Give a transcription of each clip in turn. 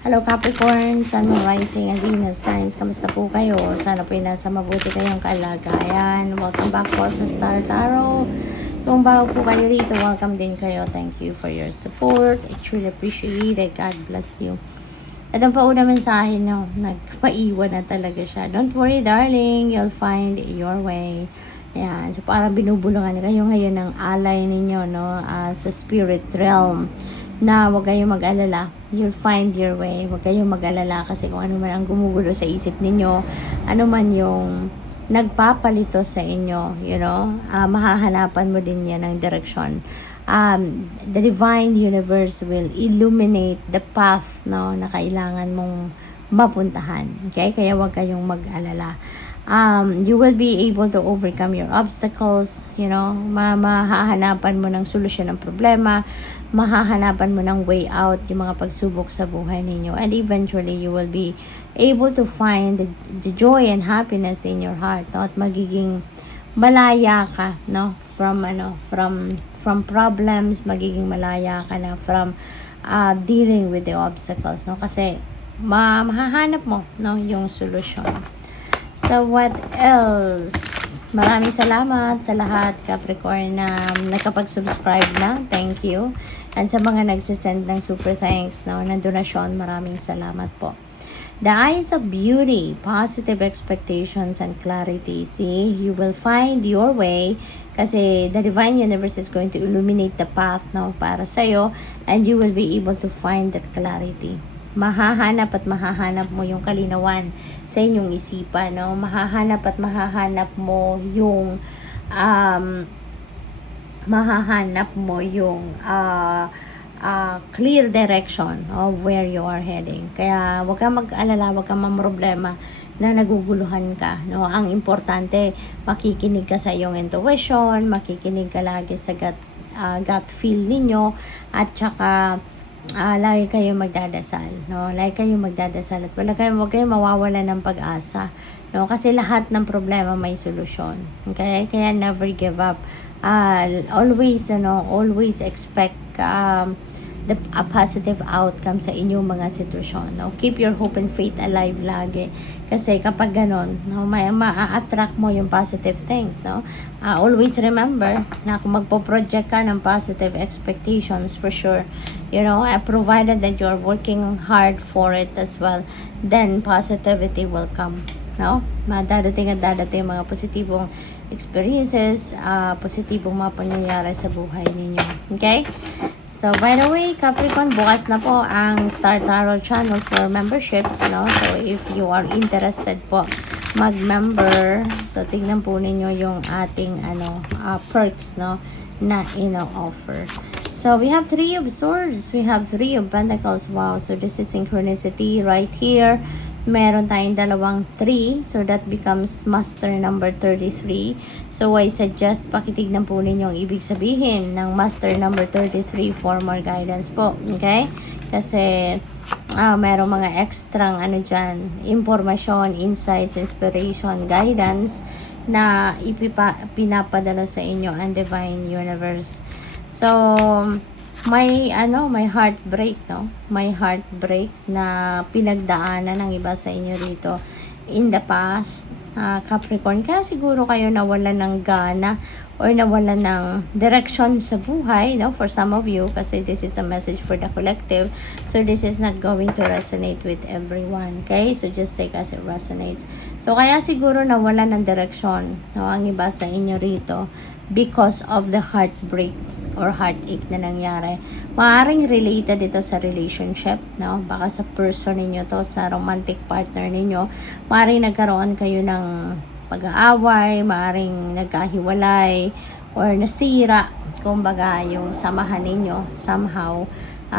Hello Capricorn, Sun, Moon, Rising, and Venus signs. Kamusta po kayo? Sana po nasa mabuti kayong kalagayan. Welcome back po sa Star Tarot. Kung bago po kayo dito, welcome din kayo. Thank you for your support. I truly appreciate it. God bless you. At ang pauna mensahe, no, nagpaiwan na talaga siya. Don't worry, darling. You'll find your way. Ayan. So, parang binubulungan kayo ngayon ng alay ninyo, no, sa spirit realm. Na huwag kayong mag-alala, you'll find your way. Huwag kayong mag-alala kasi kung ano man ang gumugulo sa isip ninyo, ano man yung nagpapalito sa inyo, you know, mahahanapan mo din yan ng direction. The divine universe will illuminate the path, no, na kailangan mong mapuntahan. Okay? Kaya huwag kayong mag-alala. You will be able to overcome your obstacles, you know, mahahanapan mo ng solusyon ng problema, mahahanapan mo ng way out yung mga pagsubok sa buhay ninyo, and eventually you will be able to find the joy and happiness in your heart, no? At magiging malaya ka, no, from problems, magiging malaya ka na from dealing with the obstacles, no, kasi mahahanap mo, no, yung solusyon. So, what else? Maraming salamat sa lahat, Capricorn, na nakapag-subscribe na. Thank you. And sa mga nagsisend ng super thanks, no, ng donasyon, maraming salamat po. The eyes of beauty, positive expectations and clarity. See, you will find your way kasi the divine universe is going to illuminate the path, no, para sa'yo, and you will be able to find that clarity. Mahahanap at mahahanap mo yung kalinawan sa inyong isipan, no? Mahahanap at mahahanap mo yung clear direction of where you are heading. Kaya wag kang mag-alala, wag kang mamroblema na naguguluhan ka, no? Ang importante, makikinig ka sa iyong intuition, makikinig ka lagi sa gut feel ninyo, at saka lagi kayong magdadasal, no? Lagi kayong magdadasal at wag kayong mawawala ng pag-asa, no? Kasi lahat ng problema may solusyon. Okay? Kaya never give up. Always expect a positive outcome sa inyong mga sitwasyon, no? Keep your hope and faith alive lagi. Kasi kapag ganon, no, ma-attract mo yung positive things, no? Always remember na kung magpo-project ka ng positive expectations, for sure, you know, provided that you're working hard for it as well, then positivity will come, no? Dadating mga positibong experiences, positibong mga pangyayari sa buhay ninyo. Okay? So, by the way, Capricorn, bukas na po ang Star Tarot channel for memberships, no? So, if you are interested po mag-member, so tingnan po ninyo yung ating perks, no, na ino-offer. So, we have 3 of Swords, we have 3 of Pentacles. Wow, so this is synchronicity right here. Meron tayong dalawang 3, so that becomes master number 33. So I suggest pakitignan po ninyo ang ibig sabihin ng master number 33 for more guidance po, okay? Kasi merong mga extrang dyan, informasyon, insights, inspiration, guidance na pinapadala sa inyo ang divine universe. So may heartbreak, no? May heartbreak na pinagdaanan ng iba sa inyo rito in the past, Capricorn. Kaya siguro kayo nawalan ng gana or nawalan ng direction sa buhay, no? For some of you, kasi this is a message for the collective. So this is not going to resonate with everyone, okay? So just take as it resonates. So kaya siguro nawalan ng direction, no, ang iba sa inyo rito because of the heartbreak or heartache na nangyari. Maaring related ito sa relationship, no? Baka sa person ninyo to, sa romantic partner ninyo. Maaring nagkaroon kayo ng pag-aaway, maaring nagkahiwalay, or nasira, kumbaga, yung samahan ninyo somehow,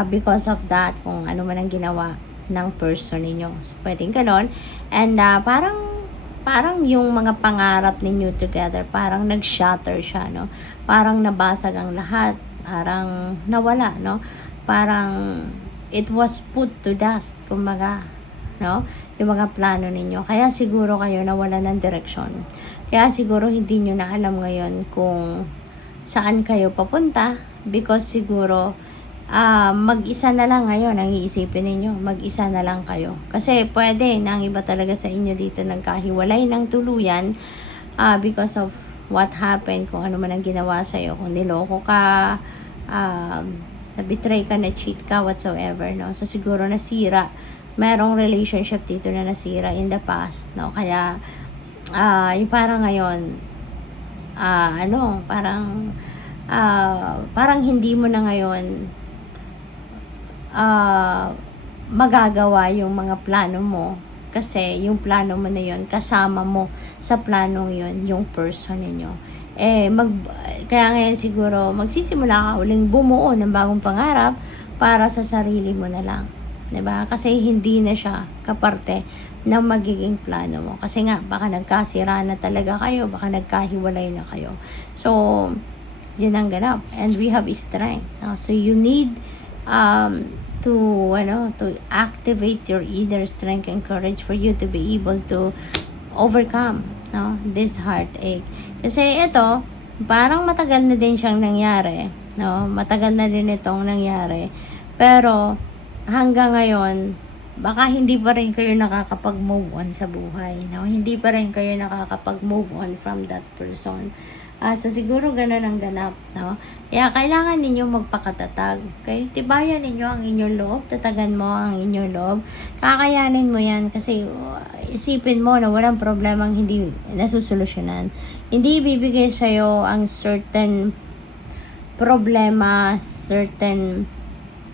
because of that, kung ano man ang ginawa ng person ninyo. So, pwedeng ganon. And parang yung mga pangarap ninyo together, parang nag-shatter siya, no? Parang nabasag ang lahat, parang nawala, no? Parang it was put to dust, kumbaga, no? Yung mga plano ninyo. Kaya siguro kayo nawala ng direksyon. Kaya siguro hindi nyo na alam ngayon kung saan kayo papunta, because siguro mag-isa na lang ngayon ang iisipin ninyo. Mag-isa na lang kayo. Kasi pwede na ang iba talaga sa inyo dito nagkahiwalay ng tuluyan because of what happened, kung ano man ang ginawa sa'yo, kung niloko ka, na-betray ka, na-cheat ka, whatsoever, no? So, siguro nasira. Merong relationship dito na nasira in the past, no? Kaya, yung parang ngayon, parang hindi mo na ngayon magagawa yung mga plano mo kasi yung plano mo na yun kasama mo sa planong yun yung person ninyo. Kaya ngayon siguro magsisimula ka uling bumuo ng bagong pangarap para sa sarili mo na lang, 'di ba? Kasi hindi na siya kaparte ng magiging plano mo, kasi nga baka nagkasira na talaga kayo, baka nagkahiwalay na kayo. So yun ang ganap, and we have strength, no? So you need to activate your inner strength and courage for you to be able to overcome, no, this heartache. Kasi ito parang matagal na din siyang nangyari, no? Matagal na din itong nangyari, pero hanggang ngayon baka hindi pa rin kayo nakakapag-move on sa buhay, no? Hindi pa rin kayo nakakapag-move on from that person. So siguro ganun ang ganap, no? Kaya kailangan ninyo magpakatatag, okay? Tibayan ninyo ang inyong loob, tatagan mo ang inyong loob. Kakayanin mo yan kasi isipin mo na walang problemang hindi nasusolusyonan. Hindi ibibigay sa'yo ang certain problema, certain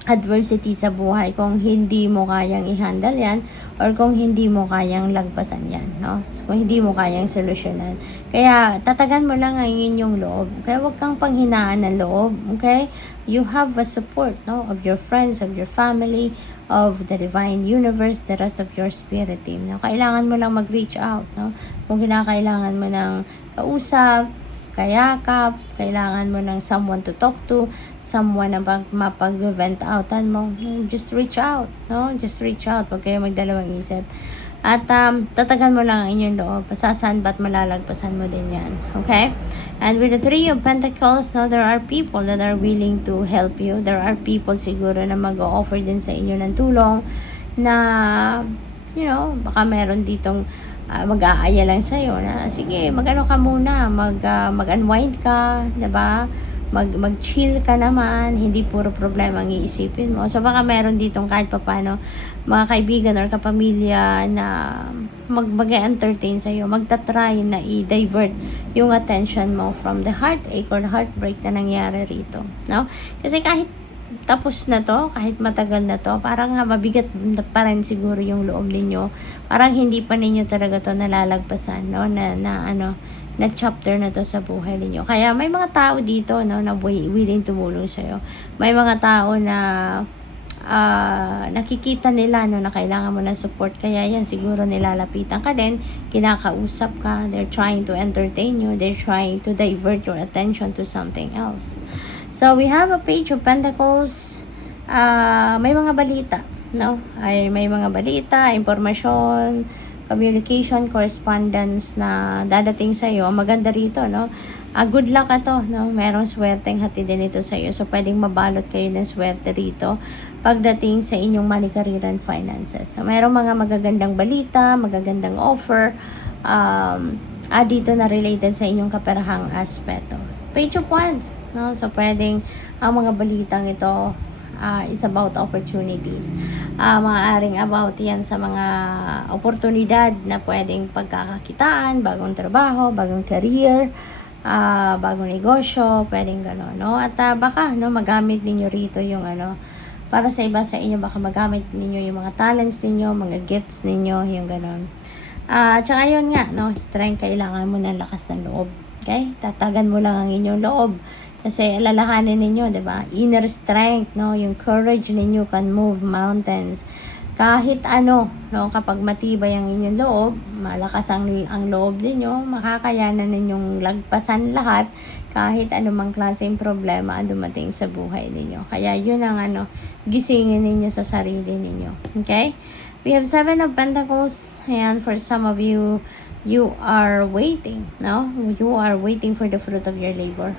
adversity sa buhay kung hindi mo kayang i-handle yan or kung hindi mo kayang lagpasan yan, no? So, kung hindi mo kayang solusyonan. Kaya tatagan mo lang ang inyong loob. Kaya wag kang panghinaan ng loob, okay? You have a support, no, of your friends, of your family, of the divine universe, the rest of your spirit team, no? Kailangan mo lang mag-reach out, no? Kung kinakailangan mo ng kausap, kayakap, kailangan mo ng someone to talk to, someone na mapag-vent outan mo, just reach out, no? Just reach out, wag kayo magdalawang isip. At tatagan mo lang ang inyong loob, pasasan ba't malalagpasan mo din yan, okay? And with the Three of Pentacles, no, there are people that are willing to help you. There are people siguro na mag-o-offer din sa inyo ng tulong na, you know, baka meron ditong mag-aaya lang sa'yo na, sige, mag-ano ka muna, mag-unwind ka, diba? Mag-chill ka naman, hindi puro problema ang iisipin mo. So, baka meron ditong kahit papano, mga kaibigan or kapamilya na mag-entertain sa'yo, magta-try na i-divert yung attention mo from the heartache or the heartbreak na nangyari rito, no? Kasi kahit tapos na to, kahit matagal na to, parang mabigat pa rin siguro yung loob ninyo. Parang hindi pa ninyo talaga to nalalagpasan, no? Na chapter na to sa buhay ninyo. Kaya may mga tao dito, no, na willing tumulong sa'yo. May mga tao na nakikita nila, no, na kailangan mo ng support. Kaya yan, siguro nilalapitan ka din, kinakausap ka, they're trying to entertain you, they're trying to divert your attention to something else. So, we have a Page of Pentacles. May mga balita, no? May mga balita, impormasyon, communication, correspondence na dadating sa iyo. Maganda rito, no? Good luck ato, no? Merong swerteng hatid din ito sa iyo. So, pwedeng mabalot kayo ng swerte rito pagdating sa inyong money, career, and finances. So, merong mga magagandang balita, magagandang offer, dito na related sa inyong kaperahang aspeto. Page of Wands, no? So, pwedeng ang mga balitang ito, it's about opportunities. Maaaring about yan sa mga oportunidad na pwedeng pagkakakitaan, bagong trabaho, bagong career, bagong negosyo, pwedeng gano'n, no? At baka, no, magamit ninyo rito yung para sa iba sa inyo, baka magamit ninyo yung mga talents ninyo, mga gifts ninyo, yung gano'n. Tsaka yun nga, no, strength, kailangan mo ng lakas ng loob. Okay? Tatagan mo lang ang inyong loob. Kasi alalahanin ninyo, di ba? Inner strength, no? Yung courage ninyo can move mountains. Kahit ano, no? Kapag matibay ang inyong loob, malakas ang loob ninyo, makakayanan ninyong lagpasan lahat kahit anumang klaseng problema ang dumating sa buhay ninyo. Kaya yun ang gisingin ninyo sa sarili ninyo. Okay? We have 7 of Pentacles. And for some of you, you are waiting, no? You are waiting for the fruit of your labor.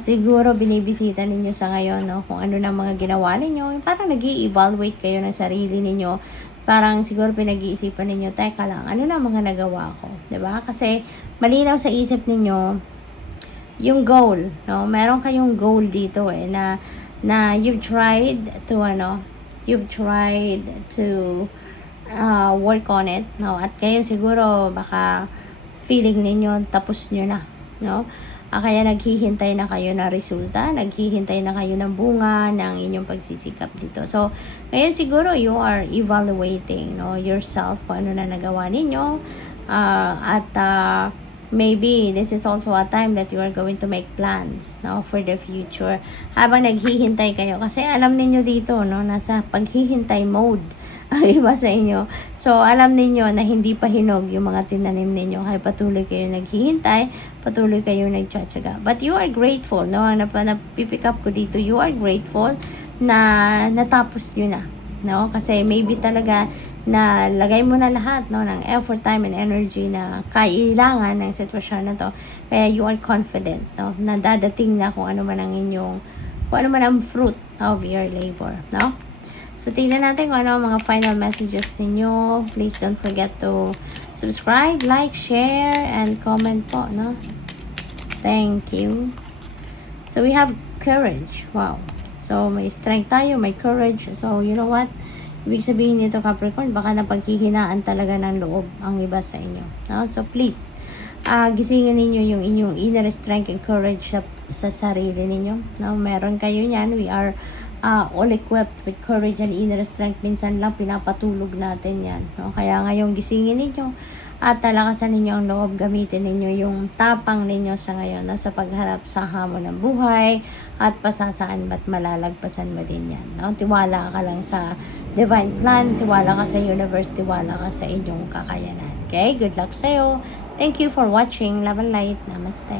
Siguro binibisita ninyo sa ngayon, no? Kung ano na mga ginawa ninyo. Parang nag-i-evaluate kayo ng sarili ninyo. Parang siguro pinag-iisipan ninyo, teka lang, ano na mga nagawa ko? 'Di ba? Kasi malinaw sa isip ninyo yung goal, no? Meron kayong goal dito na you've tried to work on it, no? At kayo siguro baka feeling ninyo tapos nyo na, no? Kaya naghihintay na kayo na resulta, naghihintay na kayo ng bunga ng inyong pagsisikap dito. So, ngayon siguro you are evaluating, no, yourself kung ano na nagawa ninyo, maybe this is also a time that you are going to make plans, no, for the future. Habang naghihintay kayo, kasi alam ninyo dito, no, nasa paghihintay mode ang iba sa inyo. So, alam ninyo na hindi pa hinog yung mga tinanim ninyo. Kaya patuloy kayo naghihintay, patuloy kayo nagtsatsaga. But you are grateful, no? Ang napipick up ko dito, you are grateful na natapos nyo na, no? Kasi maybe talaga na lagay mo na lahat, no, ng effort, time, and energy na kailangan ng sitwasyon na to. Kaya you are confident, no, na dadating na kung ano man ang fruit of your labor, no? So, tingnan natin kung ano ang mga final messages ninyo. Please don't forget to subscribe, like, share, and comment po, no? Thank you. So, we have courage. Wow. So, may strength tayo, may courage. So, you know what? Ibig sabihin nito, Capricorn, baka napaghihinaan talaga ng loob ang iba sa inyo. No? So, please, gisingin ninyo yung inyong inner strength and courage sa sarili ninyo. No? Meron kayo yan. We are all equipped with courage and inner strength. Minsan lang pinapatulog natin yan, no? Kaya ngayong gisingin ninyo at talakasan ninyo ang loob, gamitin ninyo yung tapang ninyo sa ngayon, no? Sa pagharap sa hamon ng buhay at pasasaan ba't malalagpasan mo din yan, no? Tiwala ka lang sa divine plan, tiwala ka sa universe, tiwala ka sa inyong kakayanan. Okay, good luck sa'yo. Thank you for watching. Love and light. Namaste.